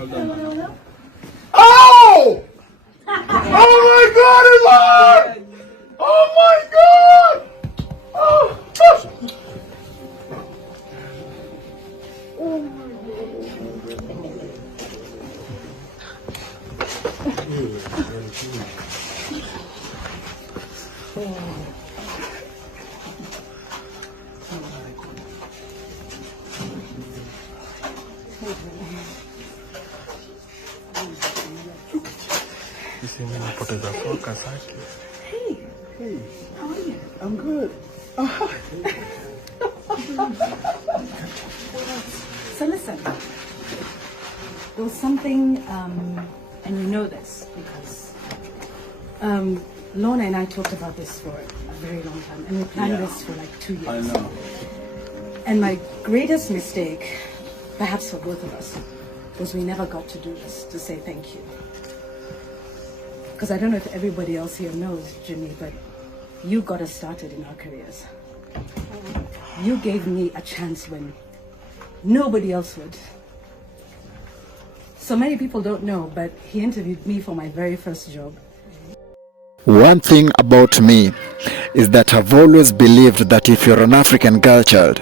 Oh! Oh my God, Yvonne! Oh my God! Oh! Hey, how are you? I'm good. So listen, there was something, and you know this because Lorna and I talked about this for a very long time, and we planned this for like 2 years. I know. And my greatest mistake, perhaps for both of us, was we never got to do this, to say thank you. Because I don't know if everybody else here knows, Jimmy, but you got us started in our careers. You gave me a chance when nobody else would. So many people don't know, but he interviewed me for my very first job. One thing about me is that I've always believed that if you're an African girl child,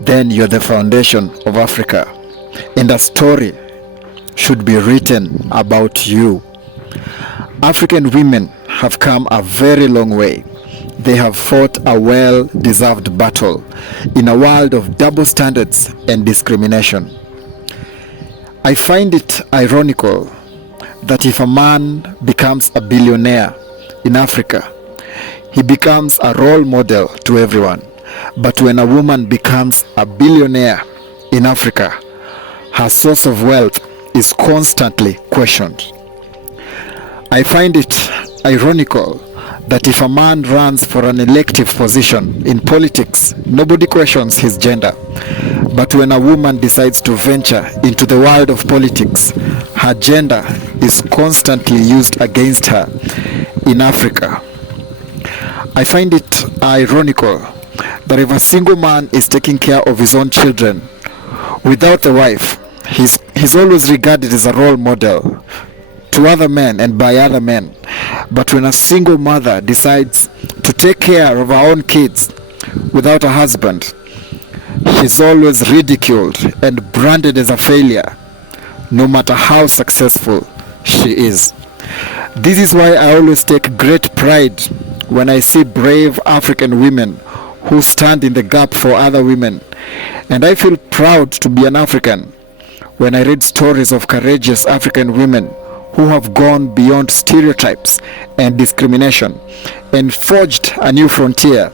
then you're the foundation of Africa, and a story should be written about you. African women have come a very long way. They have fought a well-deserved battle in a world of double standards and discrimination. I find it ironical that if a man becomes a billionaire in Africa, he becomes a role model to everyone. But when a woman becomes a billionaire in Africa, her source of wealth is constantly questioned. I find it ironical that if a man runs for an elective position in politics, nobody questions his gender. But when a woman decides to venture into the world of politics, her gender is constantly used against her in Africa. I find it ironical that if a single man is taking care of his own children without a wife, he's always regarded as a role model to other men and by other men. But when a single mother decides to take care of her own kids without a husband, she's always ridiculed and branded as a failure, no matter how successful she is. This is why I always take great pride when I see brave African women who stand in the gap for other women. And I feel proud to be an African when I read stories of courageous African women who have gone beyond stereotypes and discrimination and forged a new frontier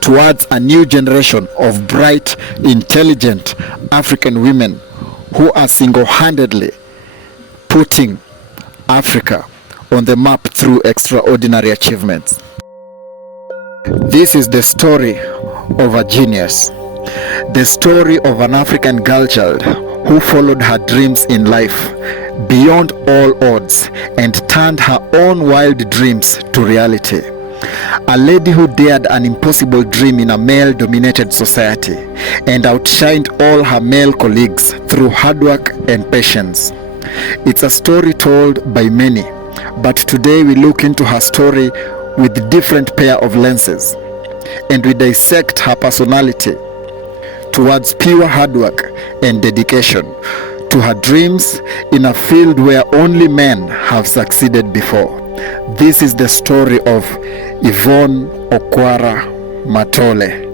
towards a new generation of bright, intelligent African women who are single-handedly putting Africa on the map through extraordinary achievements. This is the story of a genius, the story of an African girl child who followed her dreams in life beyond all odds and turned her own wild dreams to reality. A lady who dared an impossible dream in a male-dominated society and outshined all her male colleagues through hard work and patience. It's a story told by many, but today we look into her story with a different pair of lenses, and we dissect her personality towards pure hard work and dedication to her dreams in a field where only men have succeeded before. This is the story of Yvonne Okwara Matole.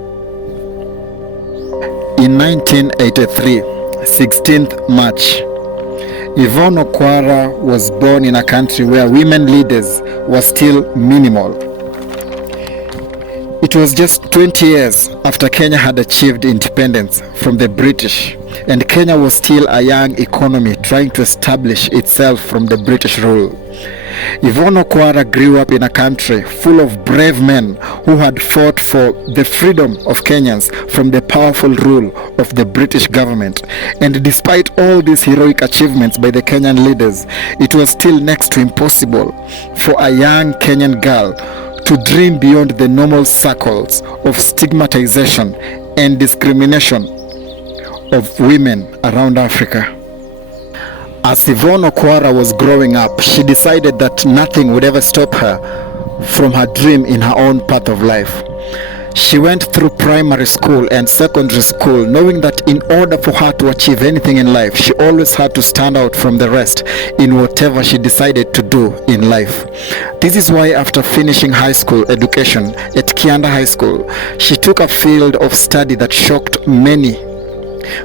In 1983, 16th March, Yvonne Okwara was born in a country where women leaders were still minimal. It was just 20 years after Kenya had achieved independence from the British, and Kenya was still a young economy trying to establish itself from the British rule. Yvonne Okwara grew up in a country full of brave men who had fought for the freedom of Kenyans from the powerful rule of the British government. And despite all these heroic achievements by the Kenyan leaders, it was still next to impossible for a young Kenyan girl to dream beyond the normal circles of stigmatization and discrimination of women around Africa. As Yvonne Okwara was growing up, she decided that nothing would ever stop her from her dream in her own path of life. She went through primary school and secondary school knowing that in order for her to achieve anything in life, she always had to stand out from the rest in whatever she decided to do in life. This is why after finishing high school education at Kianda High School, she took a field of study that shocked many,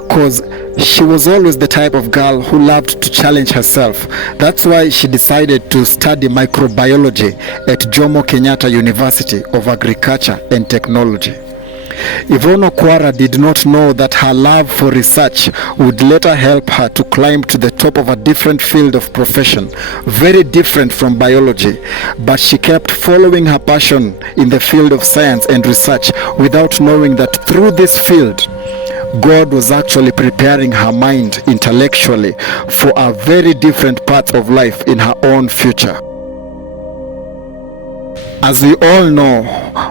because she was always the type of girl who loved to challenge herself. That's why she decided to study microbiology at Jomo Kenyatta University of Agriculture and Technology. Yvonne Okwara did not know that her love for research would later help her to climb to the top of a different field of profession, very different from biology, but she kept following her passion in the field of science and research without knowing that through this field, God was actually preparing her mind intellectually for a very different path of life in her own future. As we all know,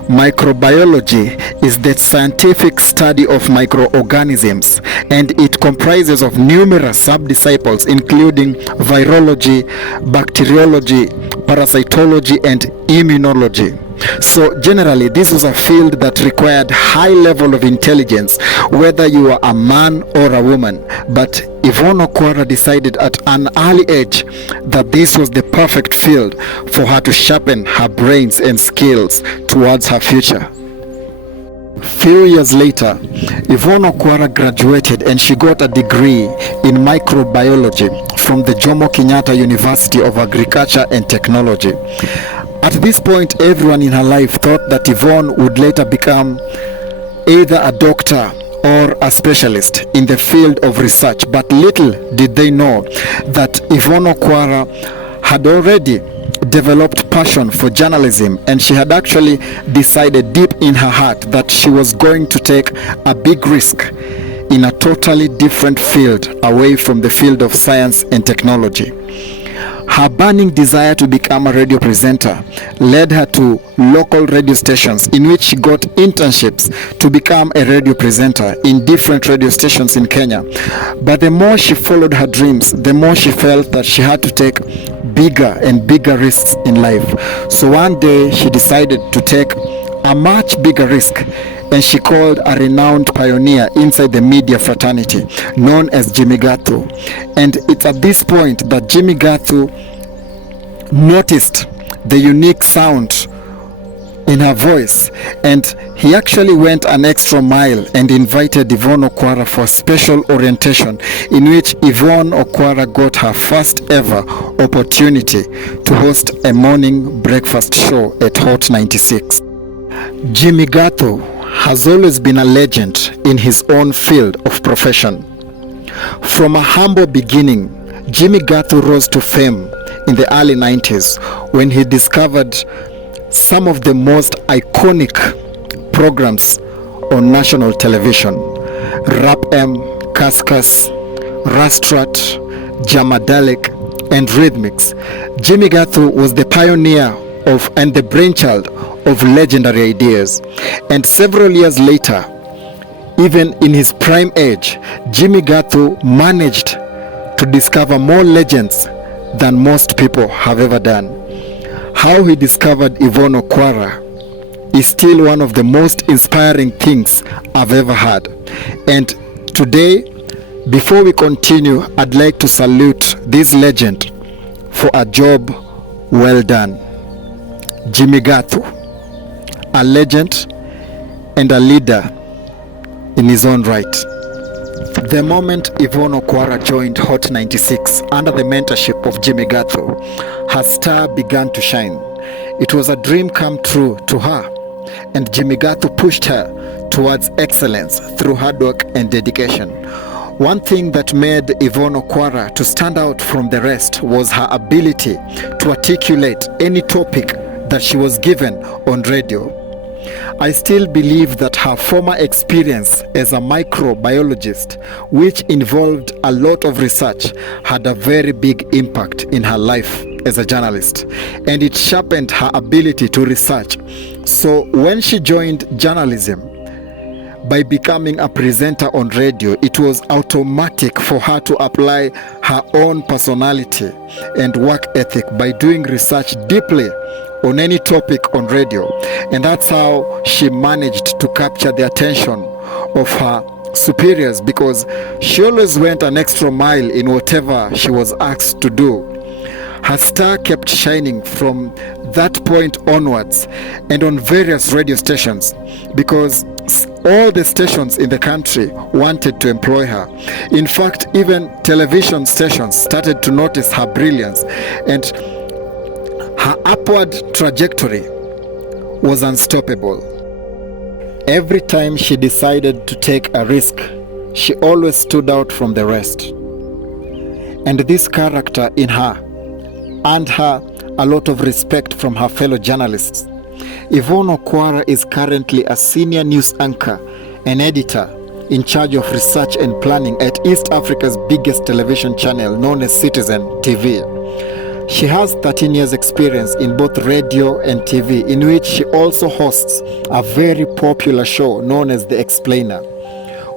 microbiology is the scientific study of microorganisms, and it comprises of numerous sub-disciplines including virology, bacteriology, parasitology, and immunology. So generally, this was a field that required high level of intelligence, whether you are a man or a woman. But Yvonne Okwara decided at an early age that this was the perfect field for her to sharpen her brains and skills towards her future. Few years later, Yvonne Okwara graduated and she got a degree in microbiology from the Jomo Kenyatta University of Agriculture and Technology. At this point, everyone in her life thought that Yvonne would later become either a doctor or a specialist in the field of research, but little did they know that Yvonne Okwara had already developed passion for journalism, and she had actually decided deep in her heart that she was going to take a big risk in a totally different field away from the field of science and technology. Her burning desire to become a radio presenter led her to local radio stations, in which she got internships to become a radio presenter in different radio stations in Kenya. But the more she followed her dreams, the more she felt that she had to take bigger and bigger risks in life. So one day she decided to take a much bigger risk, and she called a renowned pioneer inside the media fraternity known as Jimmy Gathu. And it's at this point that Jimmy Gathu noticed the unique sound in her voice, and he actually went an extra mile and invited Yvonne Okwara for a special orientation, in which Yvonne Okwara got her first ever opportunity to host a morning breakfast show at Hot 96. Jimmy Gathu has always been a legend in his own field of profession. From a humble beginning, Jimmy Gathu rose to fame in the early 90s when he discovered some of the most iconic programs on national television: Rap M, Kaskas, Rastrat, Jamadalic, and Rhythmics. Jimmy Gathu was the pioneer of and the brainchild of legendary ideas. And several years later, even in his prime age, Jimmy Gathu managed to discover more legends than most people have ever done. How he discovered Yvonne Okwara is still one of the most inspiring things I've ever heard. And today, before we continue, I'd like to salute this legend for a job well done. Jimmy Gathu, a legend and a leader in his own right. The moment Yvonne Okwara joined Hot 96 under the mentorship of Jimmy Gathu, her star began to shine. It was a dream come true to her, and Jimmy Gathu pushed her towards excellence through hard work and dedication. One thing that made Yvonne Okwara to stand out from the rest was her ability to articulate any topic that she was given on radio. I still believe that her former experience as a microbiologist, which involved a lot of research, had a very big impact in her life as a journalist, and it sharpened her ability to research. So when she joined journalism, by becoming a presenter on radio, it was automatic for her to apply her own personality and work ethic by doing research deeply on any topic on radio. And that's how she managed to capture the attention of her superiors, because she always went an extra mile in whatever she was asked to do. Her star kept shining from that point onwards and on various radio stations, because all the stations in the country wanted to employ her. In fact, even television stations started to notice her brilliance, and her upward trajectory was unstoppable. Every time she decided to take a risk, she always stood out from the rest. And this character in her earned her a lot of respect from her fellow journalists. Yvonne Okwara is currently a senior news anchor and editor in charge of research and planning at East Africa's biggest television channel known as Citizen TV. She has 13 years experience in both radio and TV, in which she also hosts a very popular show known as The Explainer,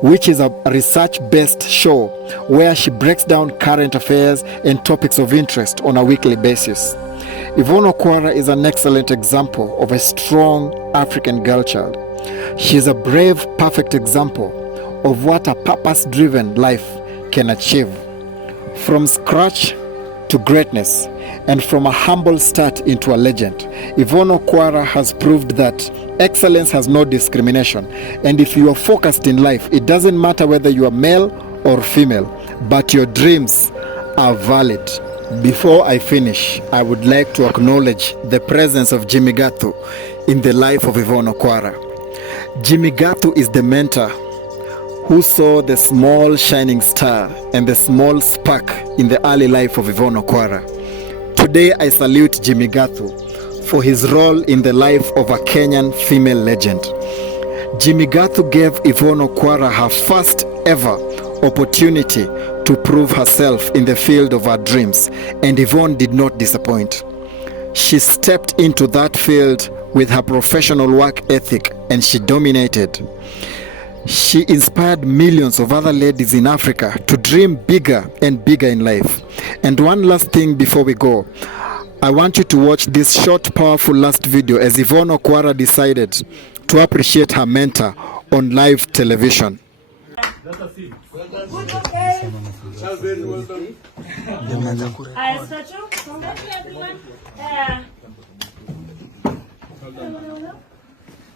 which is a research-based show where she breaks down current affairs and topics of interest on a weekly basis. Yvonne Okwara is an excellent example of a strong African girl child. She is a brave, perfect example of what a purpose-driven life can achieve. From scratch to greatness, and from a humble start into a legend, Yvonne Okwara has proved that excellence has no discrimination. And if you are focused in life, it doesn't matter whether you are male or female, but your dreams are valid. Before I finish, I would like to acknowledge the presence of Jimmy Gathu in the life of Yvonne Okwara. Jimmy Gathu is the mentor who saw the small shining star and the small spark in the early life of Yvonne Okwara. Today I salute Jimmy Gathu for his role in the life of a Kenyan female legend. Jimmy Gathu gave Yvonne Okwara her first ever opportunity to prove herself in the field of her dreams, and Yvonne did not disappoint. She stepped into that field with her professional work ethic, and she dominated. She inspired millions of other ladies in Africa to dream bigger and bigger in life. And one last thing before we go, I want you to watch this short, powerful last video as Yvonne Okwara decided to appreciate her mentor on live television.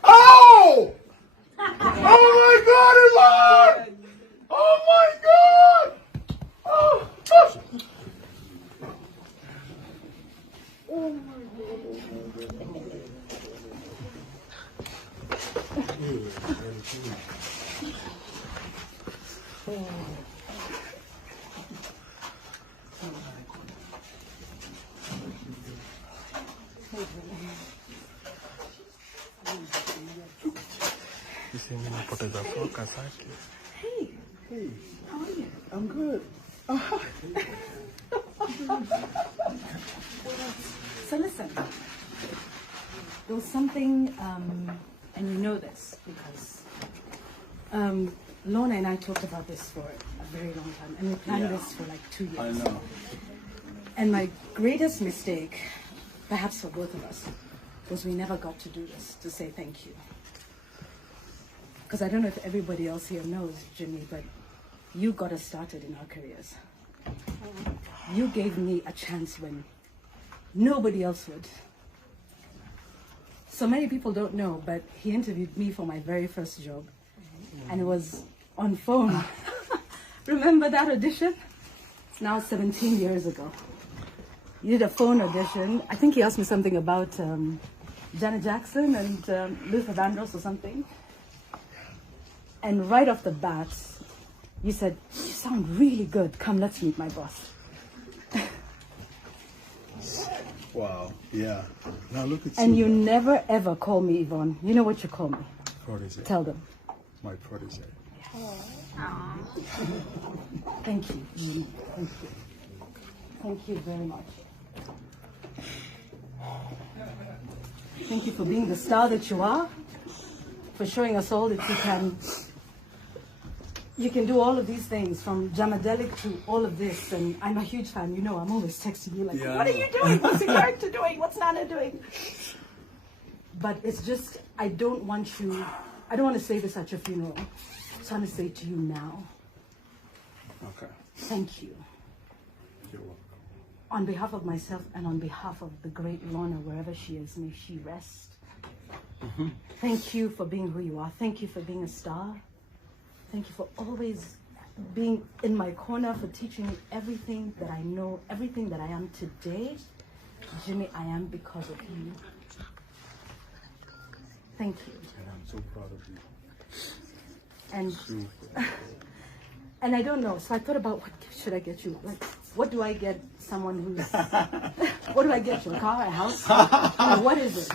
Oh! Oh my God, Yvonne! Oh my God! Oh, gosh. Oh my God. Hey, how are you? I'm good. So listen, there was something, and you know this because Lorna and I talked about this for a very long time, and we planned this for like 2 years. I know. And my greatest mistake, perhaps for both of us, was we never got to do this, to say thank you. Because I don't know if everybody else here knows, Jimmy, but you got us started in our careers. You gave me a chance when nobody else would. So many people don't know, but he interviewed me for my very first job, and it was on phone. Remember that audition? It's now 17 years ago. You did a phone audition. I think he asked me something about Janet Jackson and Luther Vandross or something. And right off the bat, you said, "You sound really good. Come, let's meet my boss." Wow, yeah. Now look at And you never ever call me Yvonne. You know what you call me? Protege. Tell them. My protege. Thank you. Thank you. Thank you very much. Thank you for being the star that you are, for showing us all that you can You can do all of these things, from Jamadelic to all of this, and I'm a huge fan. You know, I'm always texting you like, Yeah, what are you doing? What's the character doing? What's Nana doing? But it's just, I don't want to say this at your funeral. I just want to say to you now, Okay. thank you. You're welcome. On behalf of myself and on behalf of the great Lorna, wherever she is, may she rest. Thank you for being who you are. Thank you for being a star. Thank you for always being in my corner, for teaching me everything that I know, everything that I am today. Jimmy, I am because of you. Thank you. And I'm so proud of you. And Super. and I don't know, so I thought about what gift should I get you? Like, what do I get someone who's, what do I get you? A car, a house? What is it?